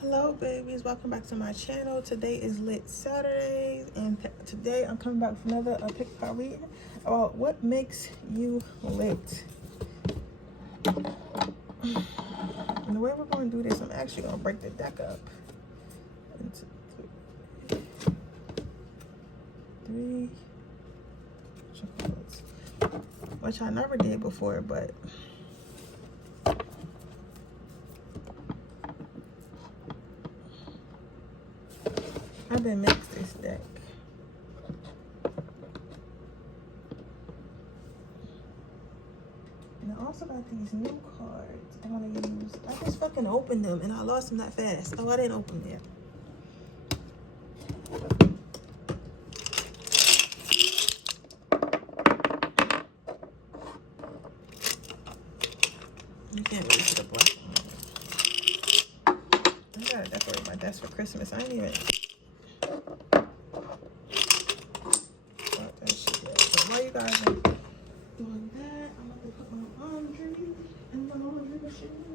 Hello babies, welcome back to my channel. Today is Lit Saturdays, and today I'm coming back with another pick card reading about what makes you lit. And the way we're going to do this, I'm actually going to break the deck up into three chocolates, which I never did before, but I've been mixed this deck. And I also got these new cards I'm gonna use. I just fucking opened them and I lost them that fast. Oh, I didn't open them yet. You can't really see the black one. I gotta decorate my desk for Christmas. I ain't even got that shit yet. So while you guys are doing that, I'm about to put my laundry in the laundry machine.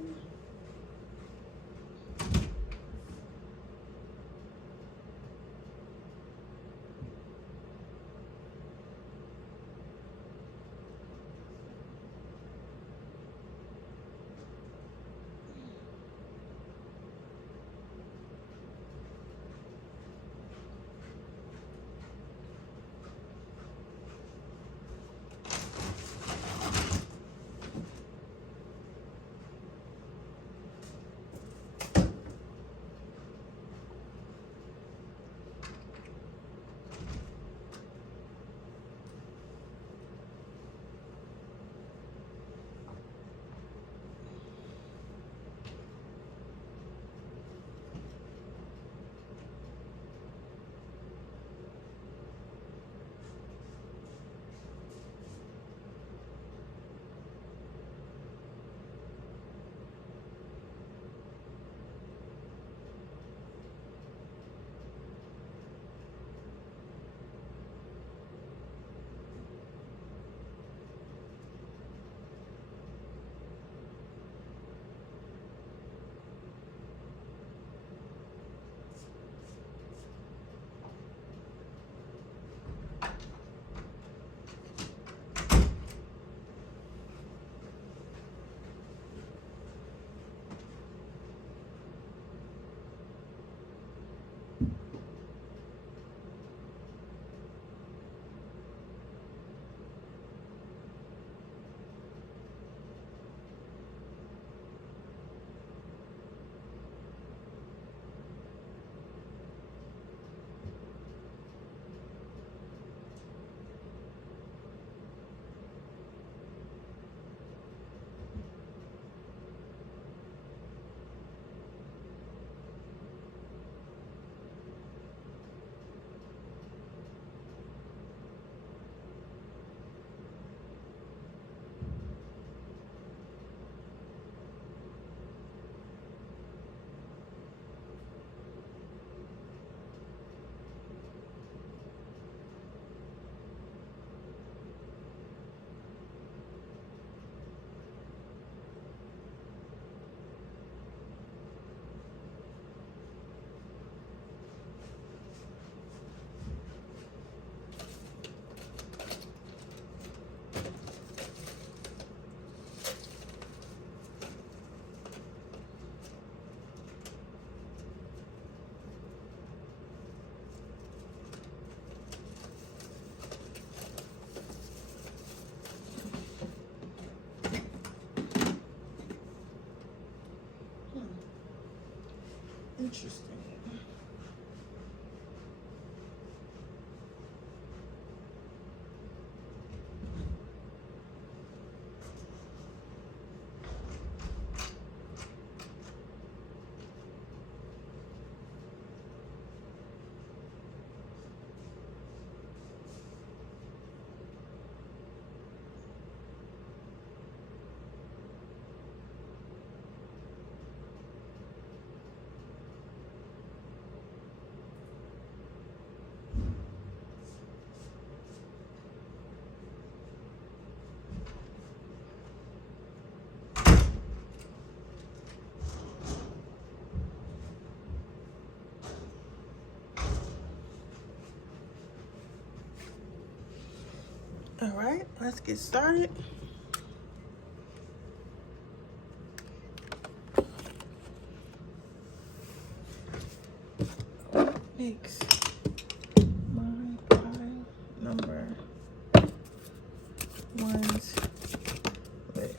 Interesting. All right, let's get started. What makes my pile number one's lit?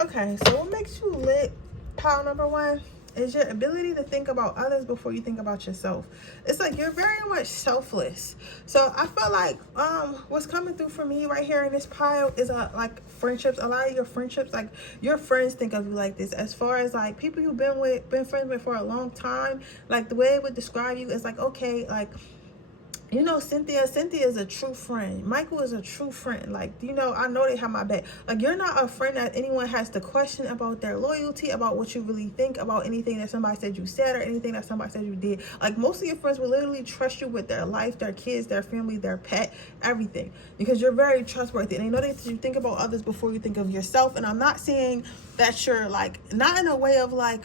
Okay, so what makes you lit, pile number one, is your ability to think about others before you think about yourself. It's like you're very much selfless. So I feel like what's coming through for me right here in this pile is like friendships. A lot of your friendships, like your friends think of you like this. As far as like people you've been friends with for a long time, like the way it would describe you is like, okay, like, you know, Cynthia is a true friend. Michael is a true friend. Like, you know, I know they have my back. Like, you're not a friend that anyone has to question about their loyalty, about what you really think, about anything that somebody said you said or anything that somebody said you did. Like, most of your friends will literally trust you with their life, their kids, their family, their pet, everything. Because you're very trustworthy. And they know that you think about others before you think of yourself. And I'm not saying that you're, like, not in a way of, like,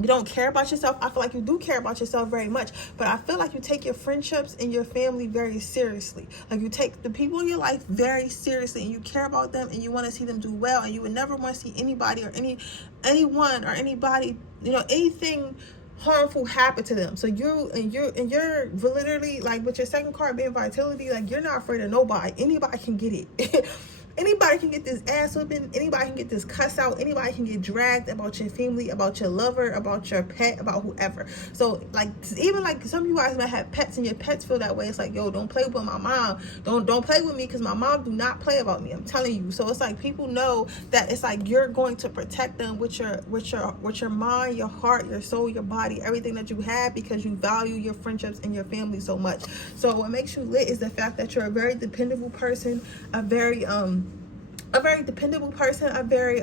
you don't care about yourself. I feel like you do care about yourself very much, but I feel like you take your friendships and your family very seriously. Like, you take the people in your life very seriously, and you care about them, and you want to see them do well, and you would never want to see anybody or anyone or anybody, you know, anything harmful happen to them. So you're literally, like, with your second card being vitality, like, you're not afraid of nobody. Anybody can get it. Anybody can get this ass whipping. Anybody can get this cuss out. Anybody can get dragged about your family, about your lover, about your pet, about whoever. So, like, even like some of you guys might have pets and your pets feel that way. It's like, yo, don't play with my mom. Don't play with me, because my mom do not play about me. I'm telling you. So it's like people know that it's like you're going to protect them with your mind, your heart, your soul, your body, everything that you have, because you value your friendships and your family so much. So what makes you lit is the fact that you're a very dependable person, a very dependable person, a very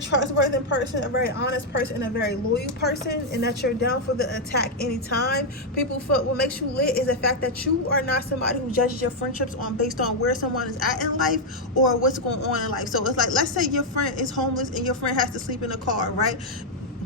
trustworthy person, a very honest person, and a very loyal person, and that you're down for the attack anytime. People feel what makes you lit is the fact that you are not somebody who judges your friendships based on where someone is at in life or what's going on in life. So it's like, let's say your friend is homeless and your friend has to sleep in a car, right?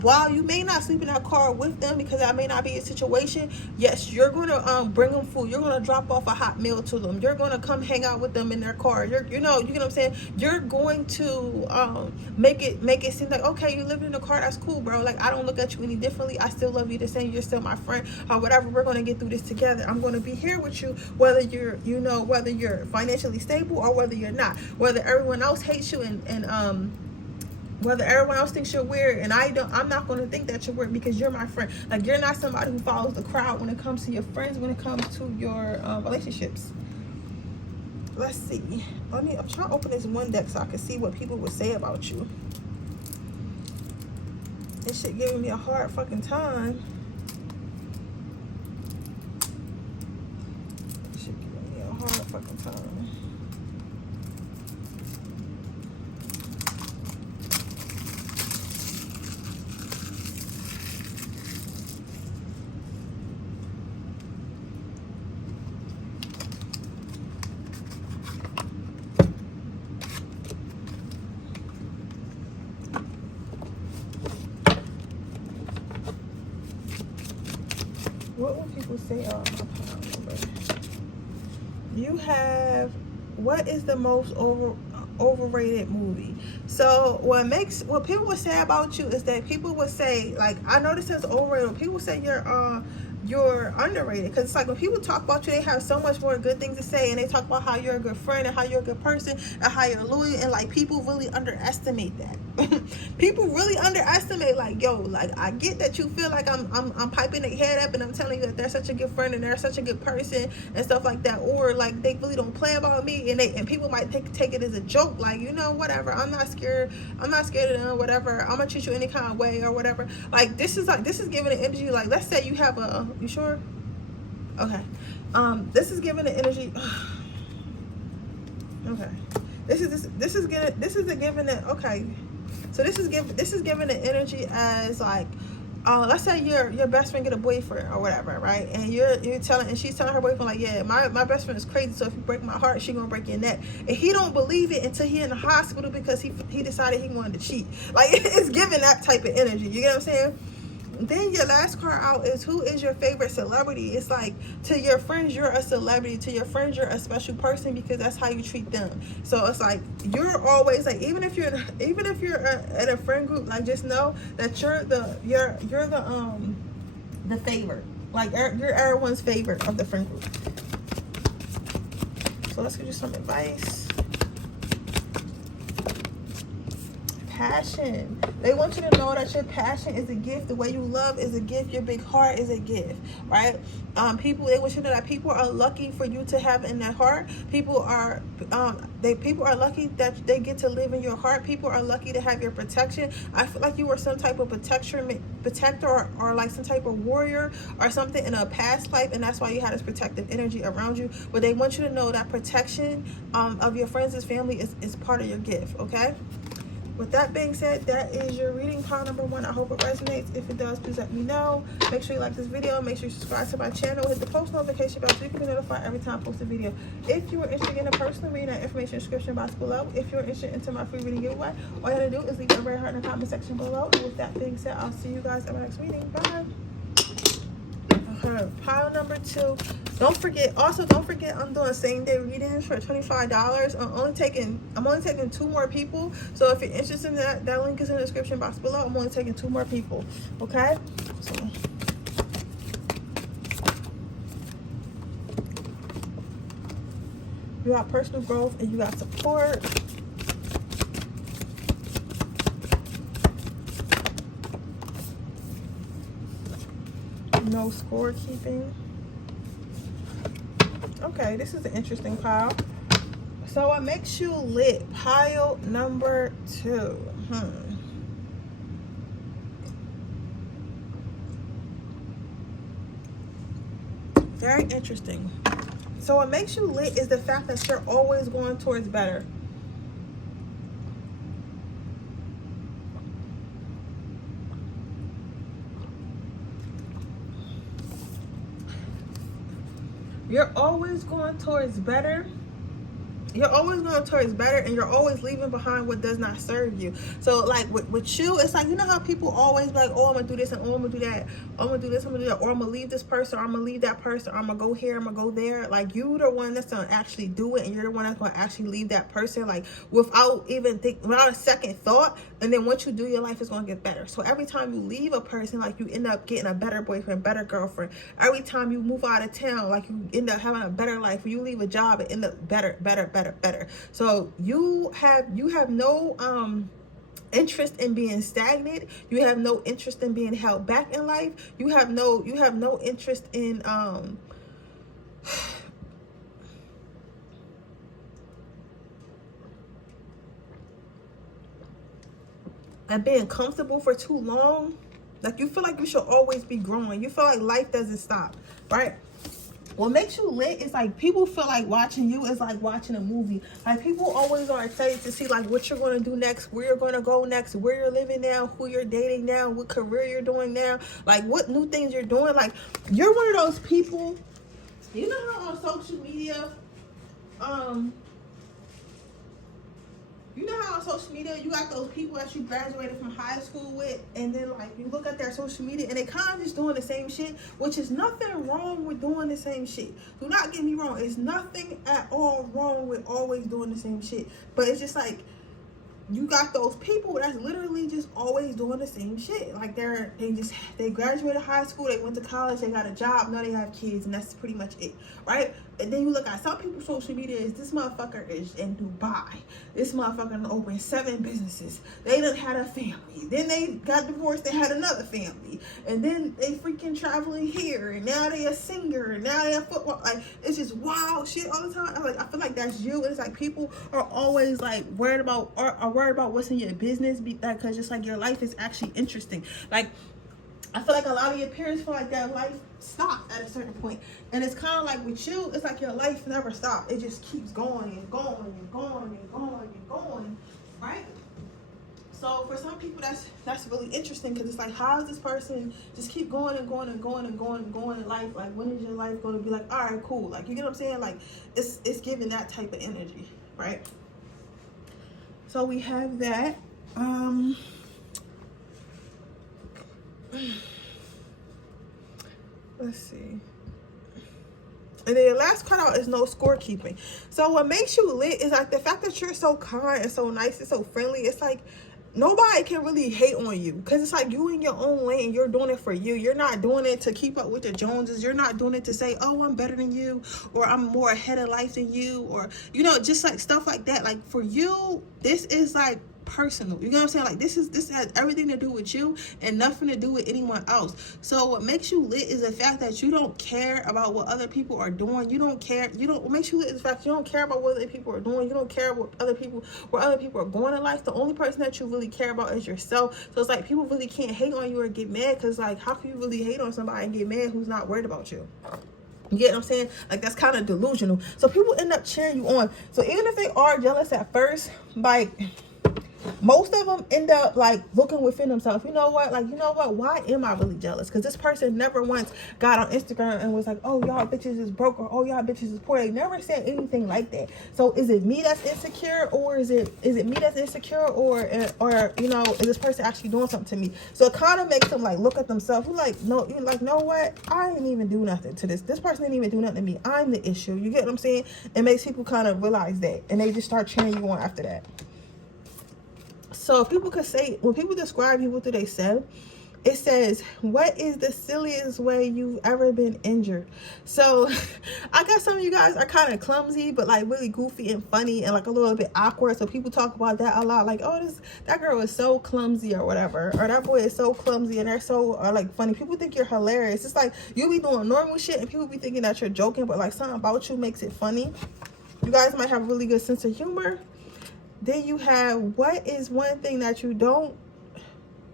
While you may not sleep in that car with them, because that may not be a situation, yes, you're going to bring them food. You're going to drop off a hot meal to them. You're going to come hang out with them in their car. You know what I'm saying? You're going to make it seem like, okay, you live in the car. That's cool, bro. Like, I don't look at you any differently. I still love you the same. You're still my friend, or whatever. We're going to get through this together. I'm going to be here with you, whether you're financially stable or whether you're not, whether everyone else hates you and whether everyone else thinks you're weird, and I'm not going to think that you're weird, because you're my friend. Like, you're not somebody who follows the crowd when it comes to your friends, when it comes to your relationships. Let's see. I'm trying to open this one deck so I can see what people would say about you. This shit giving me a hard fucking time. This shit giving me a hard fucking time. What will people say on my pile number? You have, what is the most overrated movie? So what people would say about you is that people would say, like, I know this says overrated. People say you're you're underrated. Because it's like when people talk about you, they have so much more good things to say, and they talk about how you're a good friend and how you're a good person and how you're loyal, and like people really underestimate that. People really underestimate, like, yo, like, I get that you feel like I'm piping their head up and I'm telling you that they're such a good friend and they're such a good person and stuff like that, or like they really don't play about me, and people might take it as a joke, like, you know, whatever, I'm not scared of them, whatever, I'm gonna treat you any kind of way or whatever. Like, this is giving an energy, like, let's say you have a, you sure? Okay. This is giving the energy. Okay. This is giving it. Okay. So this is giving the energy as like, let's say your best friend get a boyfriend or whatever, right? And she's telling her boyfriend, like, yeah, my best friend is crazy, so if you break my heart, she gonna break your neck. And he don't believe it until he in the hospital because he decided he wanted to cheat. Like, it's giving that type of energy. You get what I'm saying? Then your last card out is, who is your favorite celebrity? It's like, to your friends, you're a celebrity. To your friends, you're a special person because that's how you treat them. So it's like, you're always like, even if you're in a friend group, like, just know that you're the favorite. Like, you're everyone's favorite of the friend group. So let's get you some advice. Passion. They want you to know that your passion is a gift. The way you love is a gift. Your big heart is a gift, right? They want you to know that people are lucky for you to have in their heart. People are lucky that they get to live in your heart. People are lucky to have your protection. I feel like you were some type of protector or like some type of warrior or something in a past life, and that's why you had this protective energy around you. But they want you to know that protection of your friends and family is part of your gift, okay? With that being said, that is your reading, pile number 1. I hope it resonates. If it does, please let me know. Make sure you like this video. Make sure you subscribe to my channel. Hit the post notification bell so you can be notified every time I post a video. If you are interested in a personal reading, that information in the description box below. If you're interested into my free reading giveaway, all you have to do is leave a red heart in the comment section below. And with that being said, I'll see you guys at my next reading. Bye. Pile number 2. Don't forget, I'm doing same-day readings for $25. I'm only taking 2 more people. So if you're interested in that link is in the description box below. I'm only taking 2 more people. Okay? So, you got personal growth and you got support. No scorekeeping. Okay, this is an interesting pile. So what makes you lit? Pile number 2. Very interesting. So what makes you lit is the fact that you're always going towards better. You're always going towards better. You're always going towards better, and you're always leaving behind what does not serve you. So like with you, it's like, you know how people always be like, oh, I'm gonna do this, and oh, I'm gonna do that, oh, I'm gonna do this, I'm gonna do that, or I'm gonna leave this person, or I'm gonna leave that person, or I'm gonna go here, I'm gonna go there. Like, you the one that's gonna actually do it, and you're the one that's gonna actually leave that person, like, without a second thought. And then once you do, your life is gonna get better. So every time you leave a person, like, you end up getting a better boyfriend, better girlfriend. Every time you move out of town, like, you end up having a better life. When you leave a job, it end up better. So you have no interest in being stagnant. You have no interest in being held back in life. You have no interest in and being comfortable for too long. Like, you feel like you should always be growing. You feel like life doesn't stop, right? What makes you lit is like, people feel like watching you is like watching a movie. Like, people always are excited to see like what you're going to do next, where you're going to go next, where you're living now, who you're dating now, what career you're doing now, like what new things you're doing. Like, you're one of those people, you know how on social media, you got those people that you graduated from high school with, and then like you look at their social media and they kind of just doing the same shit, which is nothing wrong with doing the same shit. Do not get me wrong. It's nothing at all wrong with always doing the same shit. But it's just like, you got those people that's literally just always doing the same shit. Like they graduated high school, they went to college, they got a job, now they have kids, and that's pretty much it, right? And then you look at some people's social media, is this motherfucker is in Dubai, this motherfucker done opened 7 businesses, they done had a family, then they got divorced, they had another family, and then they freaking traveling here, and now they a singer, and now they a football. Like, it's just wild shit all the time. I feel like that's you. It's like people are always like worried about what's in your business, because just like your life is actually interesting. Like, I feel like a lot of your parents feel like their life stopped at a certain point. And it's kind of like with you, it's like your life never stopped. It just keeps going and going and going and going and going, right? So for some people, that's really interesting, because it's like, how does this person just keep going and going and going and going and going in life? Like, when is your life going to be like, all right, cool? Like, you get what I'm saying? Like, it's giving that type of energy, right? So we have that. Let's see. And then the last card out is no scorekeeping. So what makes you lit is like the fact that you're so kind and so nice and so friendly. It's like nobody can really hate on you, because it's like you in your own lane. You're doing it for you. You're not doing it to keep up with the Joneses. You're not doing it to say, oh, I'm better than you, or I'm more ahead of life than you, or, you know, just like stuff like that. Like, for you, this is like personal. You know what I'm saying? Like, this has everything to do with you and nothing to do with anyone else. So what makes you lit is the fact that you don't care about what other people are doing. What makes you lit is the fact you don't care about what other people are doing. You don't care what where other people are going in life. The only person that you really care about is yourself. So it's like people really can't hate on you or get mad, because like, how can you really hate on somebody and get mad who's not worried about you? You get what I'm saying? Like, that's kind of delusional. So people end up cheering you on. So even if they are jealous at first, like, most of them end up like looking within themselves. You know what? Like, you know what? Why am I really jealous? Because this person never once got on Instagram and was like, oh, y'all bitches is broke, or oh, y'all bitches is poor. They never said anything like that. So is it me that's insecure, or is it me that's insecure, or you know, is this person actually doing something to me? So it kind of makes them like look at themselves. You're like, no, what? I didn't even do nothing to this. This person didn't even do nothing to me. I'm the issue. You get what I'm saying? It makes people kind of realize that, and they just start cheering you on after that. So people could say, when people describe you, what do they say? It says, what is the silliest way you've ever been injured? So I guess some of you guys are kind of clumsy, but like really goofy and funny and like a little bit awkward. So people talk about that a lot. Like, oh, that girl is so clumsy, or whatever. Or that boy is so clumsy, and they're so like funny. People think you're hilarious. It's like you be doing normal shit and people be thinking that you're joking, but like something about you makes it funny. You guys might have a really good sense of humor. Then you have, what is one thing that you don't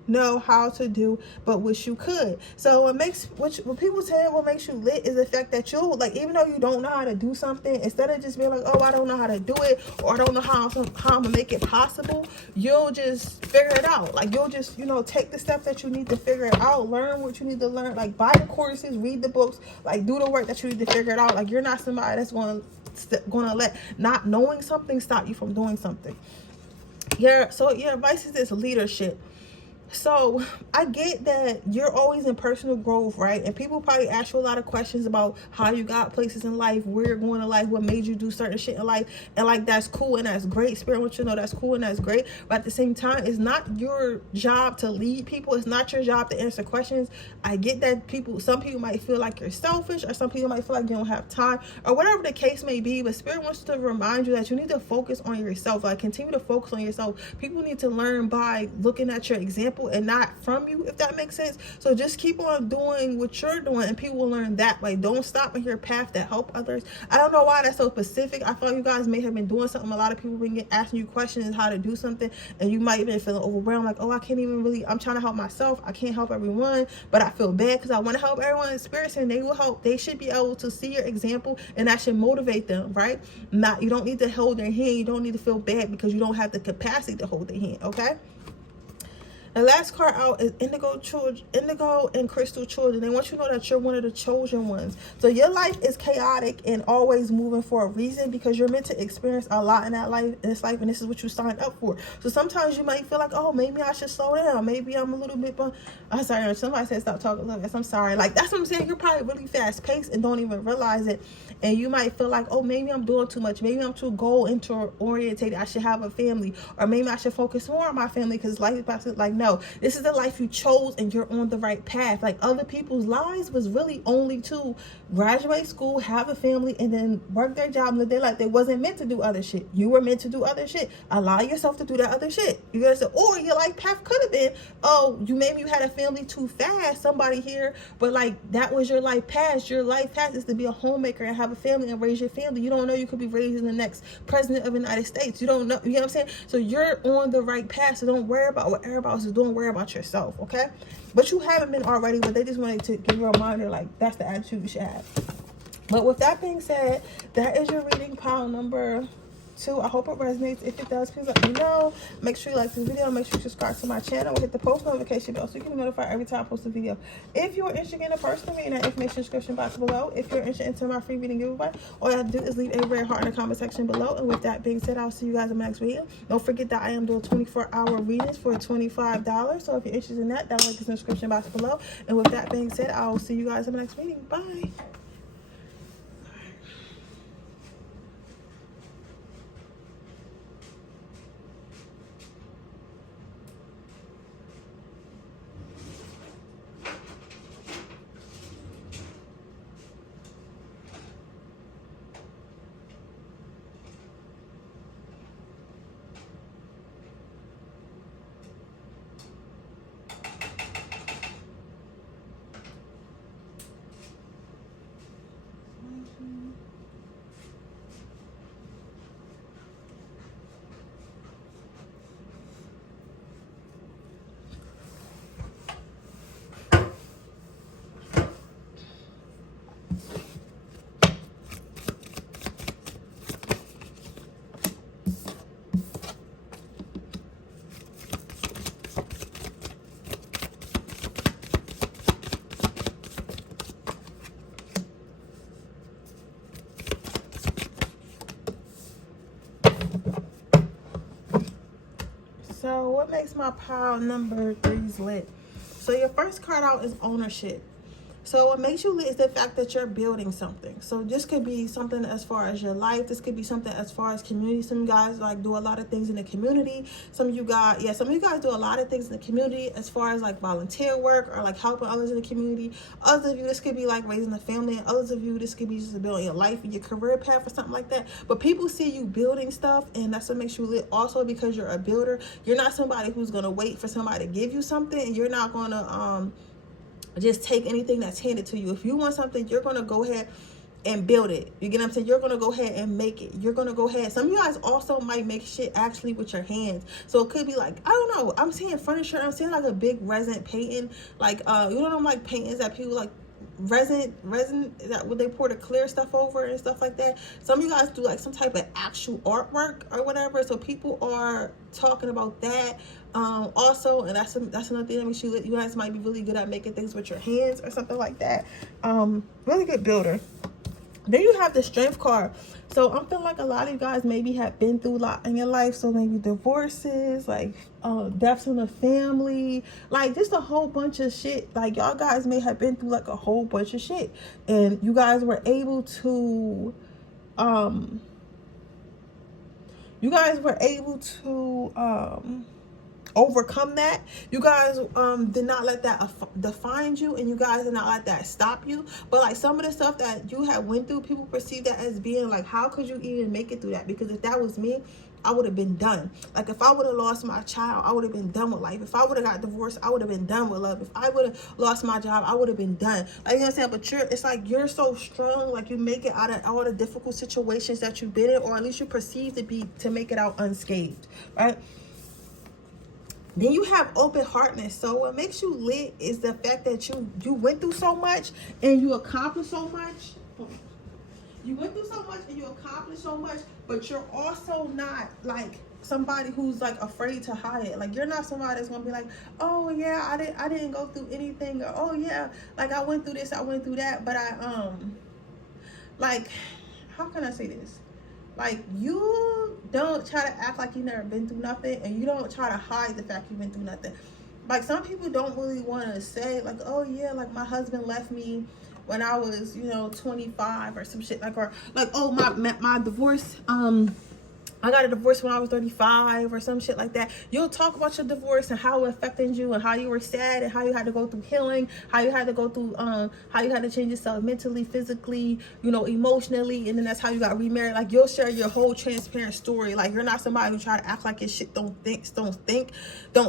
know how to do but wish you could? So when people say what makes you lit is the fact that you'll, like, even though you don't know how to do something, instead of just being like, oh, I don't know how to do it, or I don't know how I'm gonna make it possible, you'll just figure it out. Like, you'll just, you know, take the steps that you need to figure it out, learn what you need to learn, like buy the courses, read the books, like do the work that you need to figure it out. Like, you're not somebody that's going to let not knowing something stop you from doing something. So your advice is this: leadership. So I get that you're always in personal growth, right? And people probably ask you a lot of questions about how you got places in life, where you're going in life, what made you do certain shit in life. And like, that's cool and that's great. Spirit wants you to know that's cool and that's great. But at the same time, it's not your job to lead people. It's not your job to answer questions. I get that some people might feel like you're selfish, or some people might feel like you don't have time, or whatever the case may be. But Spirit wants to remind you that you need to focus on yourself. Like, continue to focus on yourself. People need to learn by looking at your example and not from you, if that makes sense. So just keep on doing what you're doing, and people will learn that way. Don't stop on your path to help others. I don't know why that's so specific. I thought you guys may have been doing something. A lot of people been asking you questions how to do something, and you might have been feeling overwhelmed, like, oh, I can't even really, I'm trying to help myself, I can't help everyone, but I feel bad because I want to help everyone. Spirit, and they will help. They should be able to see your example, and that should motivate them, right? You don't need to hold their hand. You don't need to feel bad because you don't have the capacity to hold their hand. Okay. The last card out is indigo children, indigo and crystal children. They want you to know that you're one of the chosen ones. So your life is chaotic and always moving for a reason, because you're meant to experience a lot in that life, in this life, and this is what you signed up for. So sometimes you might feel like, oh, maybe I should slow down. Maybe I'm a little bit, I'm sorry, somebody said stop talking a little bit. I'm sorry. Like, that's what I'm saying. You're probably really fast paced and don't even realize it. And you might feel like, oh, maybe I'm doing too much. Maybe I'm too goal oriented. I should have a family, or maybe I should focus more on my family because life is about to, like, no, this is the life you chose and you're on the right path. Like, other people's lives was really only to graduate school, have a family, and then work their job and live their life. They wasn't meant to do other shit. You were meant to do other shit. Allow yourself to do that other shit. You gotta say, or your life path could have been, oh, maybe you had a family too fast, somebody here, but like that was your life path. Your life path is to be a homemaker and have a family and raise your family. You don't know, you could be raising the next president of the United States. You don't know, you know what I'm saying? So you're on the right path. So don't worry about what everybody else is doing. Worry about yourself, okay? But you haven't been already, but they just wanted to give you a reminder, like, that's the attitude you should have. But with that being said, that is your reading pile number 2. I hope it resonates. If it does, please let me know. Make sure you like this video. Make sure you subscribe to my channel. Hit the post notification bell so you can be notified every time I post a video. If you're interested in a personal reading, that information description box below. If you're interested in my free reading giveaway, all you have to do is leave a red heart in the comment section below. And with that being said, I'll see you guys in my next video. Don't forget that I am doing 24-hour readings for $25. So if you're interested in that, that link is in the description box below. And with that being said, I'll see you guys in my next reading. Bye. So what makes my pile number 3s lit? So your first card out is ownership. So what makes you lit is the fact that you're building something. So this could be something as far as your life. This could be something as far as community. Some guys like do a lot of things in the community. Some of you guys do a lot of things in the community as far as like volunteer work or like helping others in the community. Others of you, this could be like raising a family. And others of you, this could be just building your life and your career path or something like that. But people see you building stuff, and that's what makes you lit also, because you're a builder. You're not somebody who's going to wait for somebody to give you something, and you're not going to just take anything that's handed to you. If you want something, you're going to go ahead and build it. You get what I'm saying? You're going to go ahead and make it. You're going to go ahead. Some of you guys also might make shit actually with your hands. So it could be like, I don't know, I'm seeing furniture. I'm seeing like a big resin painting. Like, you know them like paintings that people like, resin that when they pour the clear stuff over and stuff like that. Some of you guys do like some type of actual artwork or whatever. So people are talking about that. Also, and that's another thing that makes you guys might be really good at making things with your hands or something like that. Really good builder. Then you have the strength card. So I'm feeling like a lot of you guys maybe have been through a lot in your life. So maybe divorces, like deaths in the family, like just a whole bunch of shit. Like y'all guys may have been through like a whole bunch of shit, and you guys were able to overcome that. You guys did not let that define you, and you guys did not let that stop you. But like some of the stuff that you had went through, people perceive that as being like, how could you even make it through that? Because if that was me, I would have been done. Like if I would have lost my child, I would have been done with life. If I would have got divorced, I would have been done with love. If I would have lost my job, I would have been done. Like, you know what I'm saying? But it's like you're so strong, like you make it out of all the difficult situations that you've been in, or at least you perceive to make it out unscathed, right? Then you have open heartness. So what makes you lit is the fact that you went through so much and you accomplished so much. You went through so much and you accomplished so much, but you're also not like somebody who's like afraid to hide it. Like, you're not somebody that's gonna be like, oh yeah, I didn't go through anything, or oh yeah, like I went through this, I went through that, but I like, how can I say this? Like, you don't try to act like you never been through nothing, and you don't try to hide the fact you've been through nothing. Like, some people don't really want to say like, oh yeah, like my husband left me when I was, you know, 25 or some shit, like, or like, oh my divorce, I got a divorce when I was 35 or some shit like that. You'll talk about your divorce and how it affected you and how you were sad and how you had to go through healing, how you had to go through, how you had to change yourself mentally, physically, you know, emotionally, and then that's how you got remarried. Like, you'll share your whole transparent story. Like, you're not somebody who try to act like your shit don't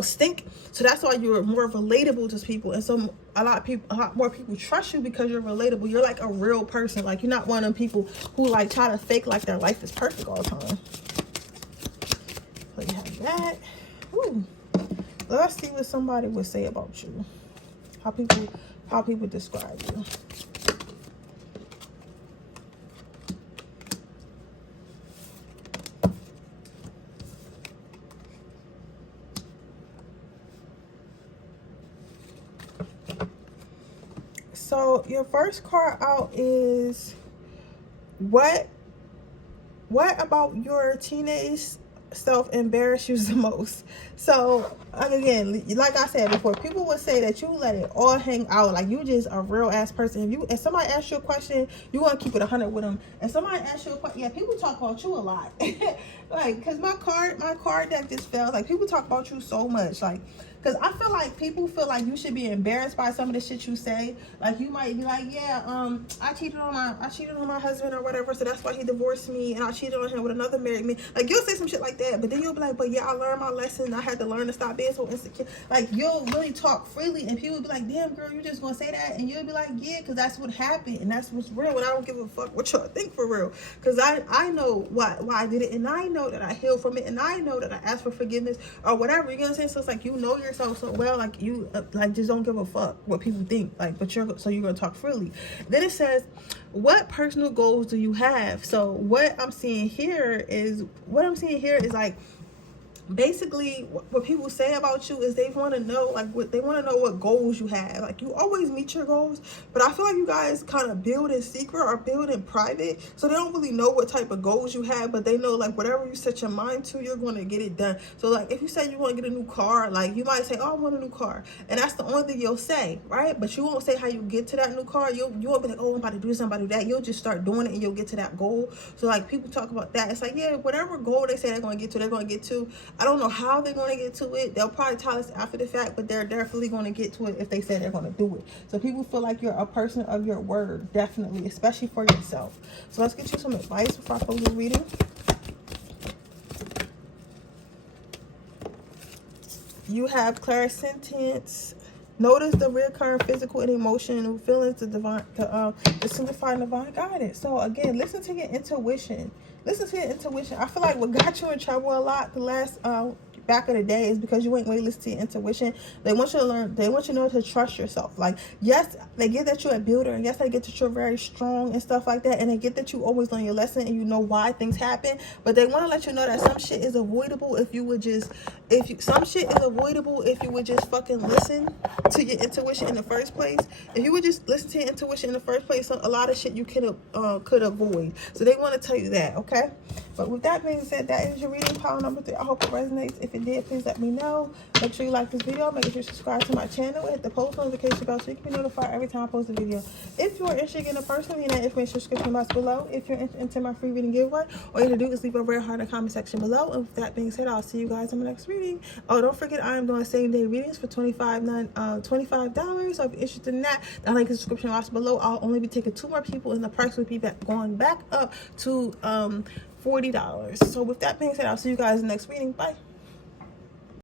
stink. So that's why you're more relatable to people. And so a lot more people trust you because you're relatable. You're like a real person. Like, you're not one of them people who like try to fake like their life is perfect all the time. So you have that. Ooh. Let's see what somebody would say about you. How people describe you. So your first card out is what about your teenage self embarrass you the most? So again, like I said before, people would say that you let it all hang out, like you just a real ass person. If somebody asks you a question, you want to keep it 100 with them. And somebody asks you a question, yeah, people talk about you a lot. Like, because my card deck just fell. Like, people talk about you so much, like, because I feel like people feel like you should be embarrassed by some of the shit you say. Like, you might be like, yeah, I cheated on my husband or whatever, so that's why he divorced me, and I cheated on him with another married man. Like, you'll say some shit like that, but then you'll be like, but yeah, I learned my lesson. I had to learn to stop being so insecure. Like, you'll really talk freely, and people will be like, damn, girl, you just gonna say that? And you'll be like, yeah, because that's what happened, and that's what's real, and I don't give a fuck what y'all think for real. Because I know why I did it, and I know that I healed from it, and I know that I asked for forgiveness or whatever. You know what I'm saying? So it's like, you know yourself so well, like, you like just don't give a fuck what people think, like, but you're gonna talk freely. Then it says, what personal goals do you have? So what I'm seeing here is like, basically what people say about you is they want to know, like, what goals you have. Like, you always meet your goals, but I feel like you guys kind of build in secret or build in private, so they don't really know what type of goals you have, but they know, like, whatever you set your mind to, you're going to get it done. So, like, if you say you want to get a new car, like, you might say, oh, I want a new car, and that's the only thing you'll say, right? But you won't say how you get to that new car. You won't be like, oh, I'm about to do this, I'm about to do that. You'll just start doing it and you'll get to that goal. So, like, people talk about that. It's like, yeah, whatever goal they say they're going to get to, they're going to get to. I don't know how they're going to get to it. They'll probably tell us after the fact, but they're definitely going to get to it if they say they're going to do it. So people feel like you're a person of your word, definitely, especially for yourself. So let's get you some advice before I close your reading. You have clairsentience. Notice the recurrent physical and emotional feelings to signify divine guidance. So again, listen to your intuition. Listen to your intuition. I feel like what got you in trouble a lot the last back of the day is because you ain't really listen to your intuition. They want you to learn. They want you to know to trust yourself. Like, yes, they get that you're a builder, and yes, they get that you're very strong and stuff like that, and they get that you always learn your lesson and you know why things happen. But they want to let you know that some shit is avoidable if you would just, some shit is avoidable if you would just fucking listen to your intuition in the first place. If you would just listen to your intuition in the first place, a lot of shit you could avoid. So they want to tell you that, okay? But with that being said, that is your reading, pile number 3. I hope it resonates. If it did, please let me know. Make sure you like this video. Make sure you subscribe to my channel. Hit the post notification bell so you can be notified every time I post a video. If you are interested in a person, leave that information description box below. If you're interested in my free reading giveaway, all you have to do is leave a red heart in the comment section below. And with that being said, I'll see you guys in my next reading. Oh, don't forget, I am doing same-day readings for $25. So if you're interested in that, the link in the description box below. I'll only be taking 2 more people, and the price will be going back up to $40. So with that being said, I'll see you guys in the next reading. Bye.